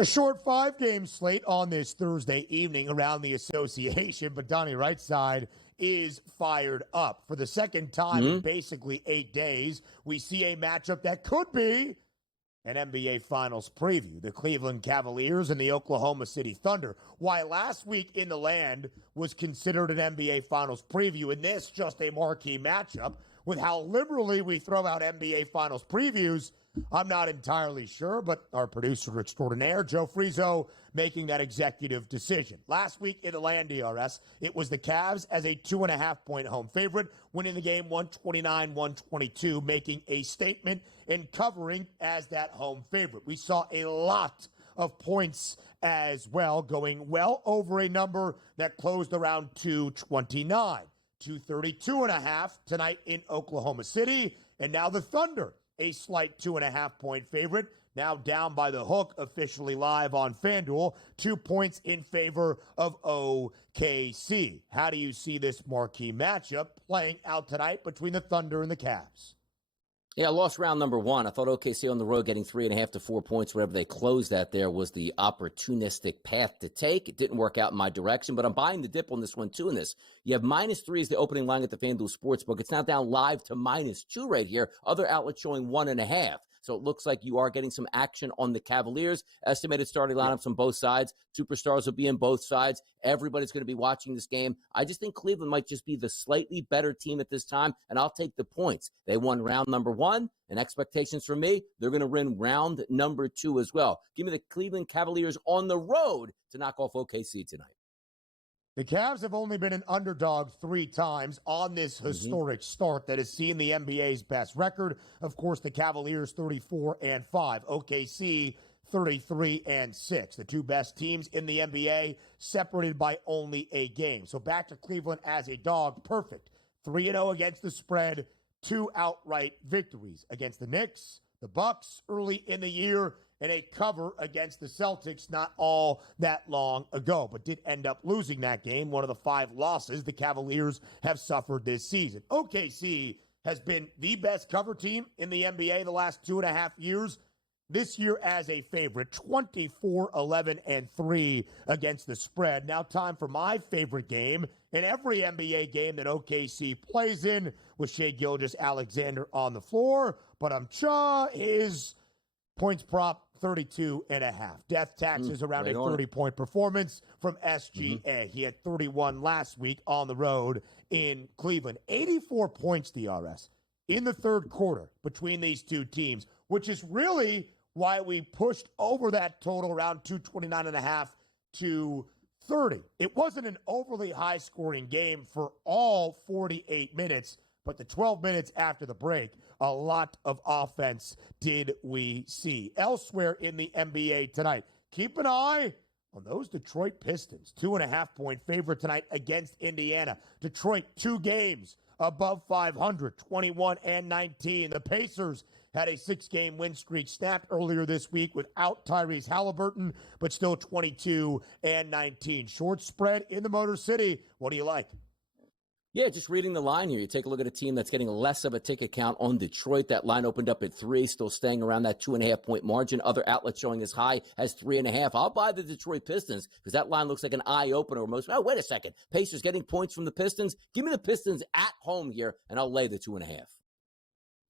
A short 5-game slate on this Thursday evening around the association, but Donnie Rightside is fired up. For the second time in basically 8 days, we see a matchup that could be an NBA Finals preview. The Cleveland Cavaliers and the Oklahoma City Thunder. Why last week in the land was considered an NBA Finals preview, and this just a marquee matchup with how liberally we throw out NBA Finals previews, I'm not entirely sure, but our producer extraordinaire, Joe Frizo, making that executive decision. Last week in the land, DRS, it was the Cavs as a 2.5-point home favorite, winning the game 129-122, making a statement and covering as that home favorite. We saw a lot of points as well, going well over a number that closed around 229. 232.5 tonight in Oklahoma City, and now the Thunder, a slight 2.5-point favorite, now down by the hook, officially live on FanDuel, 2 points in favor of OKC. How do you see this marquee matchup playing out tonight between the Thunder and the Cavs? Yeah, I lost round number one. I thought OKC on the road getting 3.5 to 4 points, wherever they closed that there, was the opportunistic path to take. It didn't work out in my direction, but I'm buying the dip on this one, too, in this. You have -3 as the opening line at the FanDuel Sportsbook. It's now down live to -2 right here. Other outlets showing 1.5. So it looks like you are getting some action on the Cavaliers. Estimated starting lineups on both sides. Superstars will be in both sides. Everybody's going to be watching this game. I just think Cleveland might just be the slightly better team at this time, and I'll take the points. They won round number one, and expectations for me, they're going to win round number 2 as well. Give me the Cleveland Cavaliers on the road to knock off OKC tonight. The Cavs have only been an underdog 3 times on this historic start that has seen the NBA's best record. Of course, the Cavaliers 34-5, OKC 33-6. The 2 best teams in the NBA separated by only a game. So back to Cleveland as a dog, perfect. 3-0 against the spread, 2 outright victories against the Knicks, the Bucks early in the year, and a cover against the Celtics not all that long ago, but did end up losing that game, one of the 5 losses the Cavaliers have suffered this season. OKC has been the best cover team in the NBA the last 2.5 years. This year as a favorite, 24-11-3 against the spread. Now time for my favorite game in every NBA game that OKC plays in, with Shea Gildas-Alexander on the floor. But his points prop 32.5. Death taxes around a 30-point performance from SGA. He had 31 last week on the road in Cleveland. 84 points, DRS, in the third quarter between these two teams, which is really why we pushed over that total around 229.5 to 30. It wasn't an overly high-scoring game for all 48 minutes, but the 12 minutes after the break, a lot of offense did we see. Elsewhere in the NBA tonight, keep an eye on those Detroit Pistons. 2.5-point favorite tonight against Indiana. Detroit, 2 games above 500, 21-19. The Pacers had a 6-game win streak snapped earlier this week without Tyrese Halliburton, but still 22-19. Short spread in the Motor City. What do you like? Yeah, just reading the line here, you take a look at a team that's getting less of a ticket count on Detroit. That line opened up at 3, still staying around that 2.5-point margin. Other outlets showing as high as 3.5. I'll buy the Detroit Pistons because that line looks like an eye-opener. Oh, wait a second. Pacers getting points from the Pistons. Give me the Pistons at home here, and I'll lay the 2.5.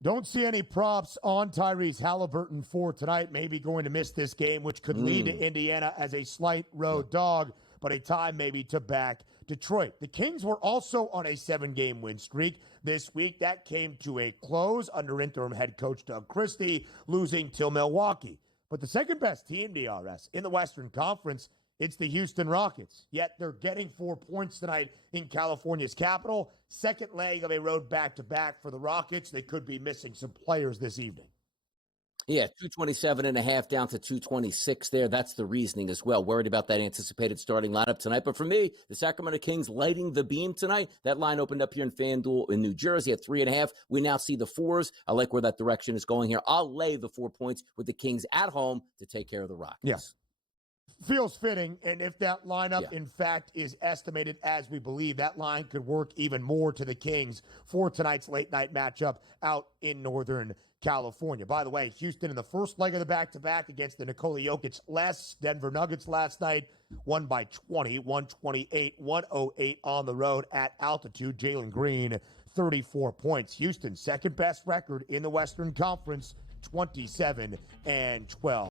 Don't see any props on Tyrese Halliburton for tonight. Maybe going to miss this game, which could lead to Indiana as a slight road dog, but a time maybe to back Detroit. The Kings were also on a 7-game win streak this week. That came to a close under interim head coach Doug Christie, losing till Milwaukee. But the second-best team, DRS, in the Western Conference, it's the Houston Rockets. Yet they're getting 4 points tonight in California's capital. Second leg of a road back-to-back for the Rockets. They could be missing some players this evening. Yeah, 227.5 down to 226 there. That's the reasoning as well. Worried about that anticipated starting lineup tonight. But for me, the Sacramento Kings lighting the beam tonight. That line opened up here in FanDuel in New Jersey at 3.5. We now see the 4s. I like where that direction is going here. I'll lay the 4 points with the Kings at home to take care of the Rockets. Yes. Feels fitting, and if that lineup, in fact, is estimated as we believe, that line could work even more to the Kings for tonight's late-night matchup out in Northern California. By the way, Houston in the first leg of the back-to-back against the Nikola Jokic-less Denver Nuggets last night, won by 20, 128-108 on the road at altitude. Jalen Green, 34 points. Houston, second best record in the Western Conference, 27-12.